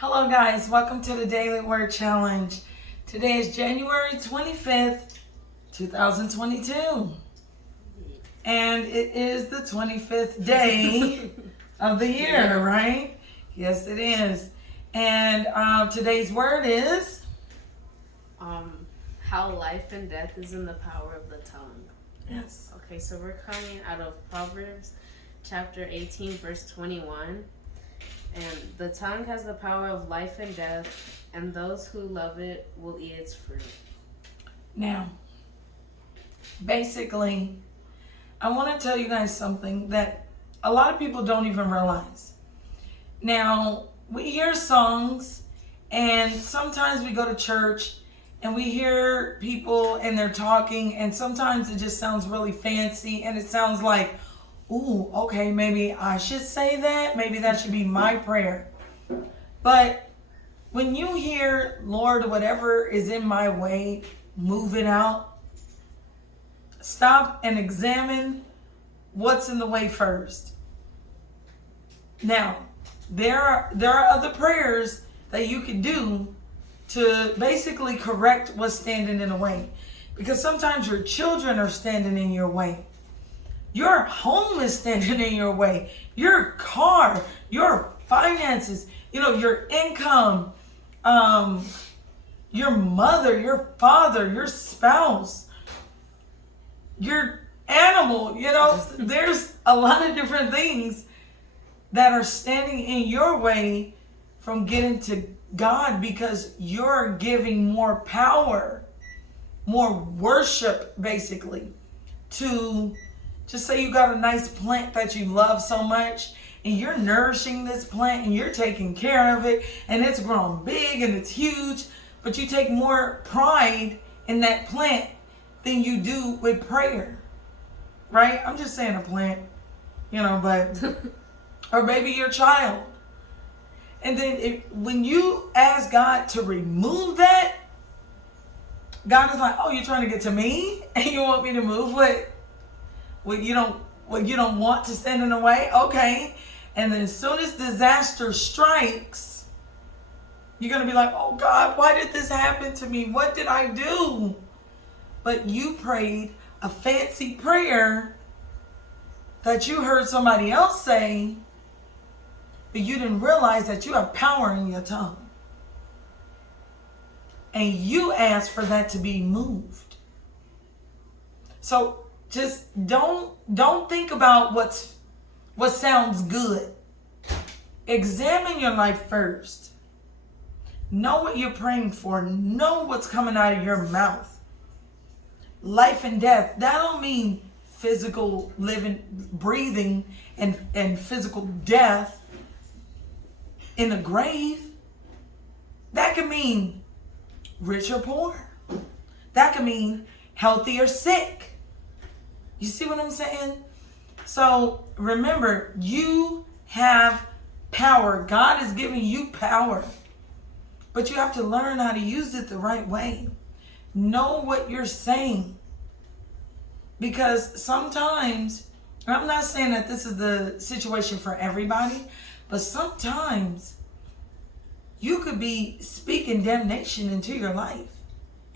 Hello guys, welcome to the Daily Word Challenge. Today is January 25th, 2022. And it is the 25th day of the year, right? Yes, it is. And today's word is? How life and death is in the power of the tongue. Yes. Okay, so we're coming out of Proverbs chapter 18, verse 21. And the tongue has the power of life and death, and those who love it will eat its fruit. Now, basically, I want to tell you guys something that a lot of people don't even realize. Now, we hear songs, and sometimes we go to church, and we hear people, and they're talking, and sometimes it just sounds really fancy, and it sounds like, ooh, okay, maybe I should say that. Maybe that should be my prayer. But when you hear, Lord, whatever is in my way, move it out. Stop and examine what's in the way first. Now, there are other prayers that you can do to basically correct what's standing in the way. Because sometimes your children are standing in your way. Your home is standing in your way. Your car, your finances, your income, your mother, your father, your spouse, your animal, there's a lot of different things that are standing in your way from getting to God because you're giving more power, more worship, basically, to just say you got a nice plant that you love so much and you're nourishing this plant and you're taking care of it and it's grown big and it's huge, but you take more pride in that plant than you do with prayer, right? I'm just saying a plant, but, or maybe your child. And then when you ask God to remove that, God is like, oh, you're trying to get to me and you want me to move what you don't want to stand in the way? Okay. And then as soon as disaster strikes, you're going to be like, oh God, why did this happen to me? What did I do? But you prayed a fancy prayer that you heard somebody else say, but you didn't realize that you have power in your tongue. And you asked for that to be moved. So just don't think about what sounds good. Examine your life first. Know what you're praying for. Know what's coming out of your mouth. Life and death, that don't mean physical living, breathing, and physical death in the grave. That can mean rich or poor. That can mean healthy or sick. You see what I'm saying? So remember, you have power. God is giving you power. But you have to learn how to use it the right way. Know what you're saying. Because sometimes, I'm not saying that this is the situation for everybody, but sometimes you could be speaking damnation into your life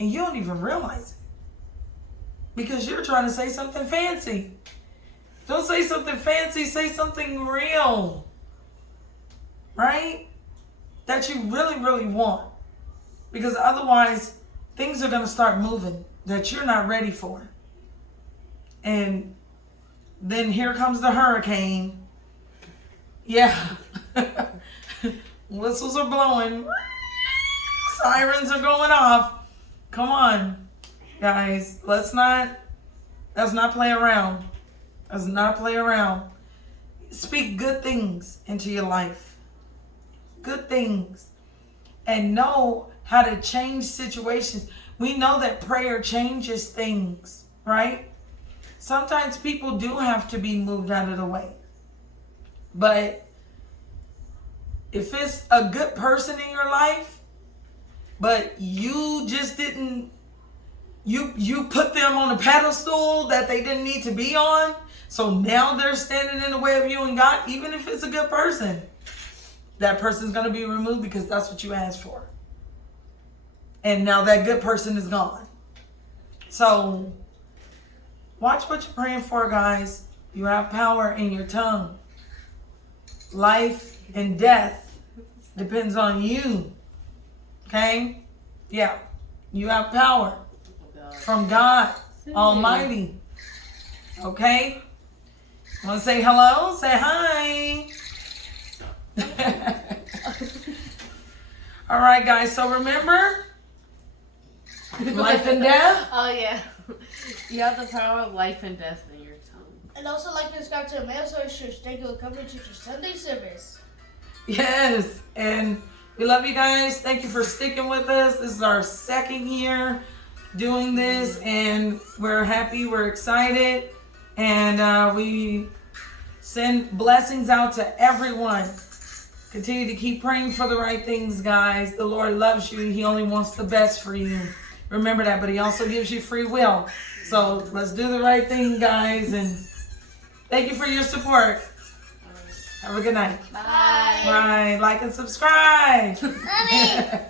and you don't even realize it. Because you're trying to say something fancy. Don't say something fancy, say something real. Right? That you really, really want. Because otherwise, things are going to start moving that you're not ready for. And then here comes the hurricane. Yeah. Whistles are blowing. Sirens are going off. Come on. Guys, let's not play around. Let's not play around. Speak good things into your life. Good things. And know how to change situations. We know that prayer changes things, right? Sometimes people do have to be moved out of the way. But if it's a good person in your life, but you just didn't, you put them on a pedestal that they didn't need to be on, so now they're standing in the way of you and God, even if it's a good person. that person's going to be removed because that's what you asked for. And now that good person is gone. So watch what you're praying for, guys. You have power in your tongue. Life and death depends on you. Okay? Yeah. You have power from God Almighty. Okay? Want to say hello? Say hi. All right, guys. So remember, life and death. Oh, yeah. You have the power of life and death in your tongue. And also like and subscribe to Emmanuel Church. Thank you for coming to your Sunday service. Yes. And we love you guys. Thank you for sticking with us. This is our second year doing this, and we're happy. We're excited. And we send blessings out to everyone. Continue to keep praying for the right things, guys. The Lord loves you. He only wants the best for you. Remember that, but He also gives you free will. So let's do the right thing, guys. And thank you for your support. Have a good night. Bye. Bye. Like and subscribe. Mommy.